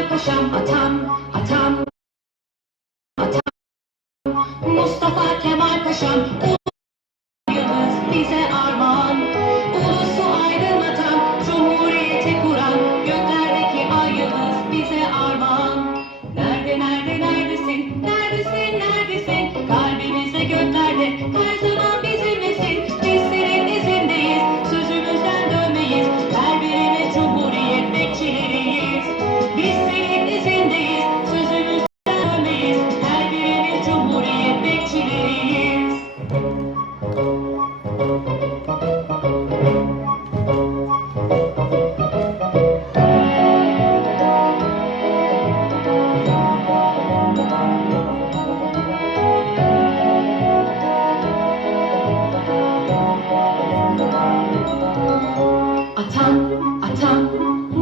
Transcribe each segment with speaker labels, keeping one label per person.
Speaker 1: Kemal Paşam atam, atam, atam. Mustafa Kemal Paşam.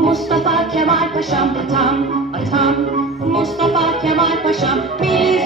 Speaker 1: Mustafa Kemal Paşam atam atam Mustafa Kemal Paşam. Bir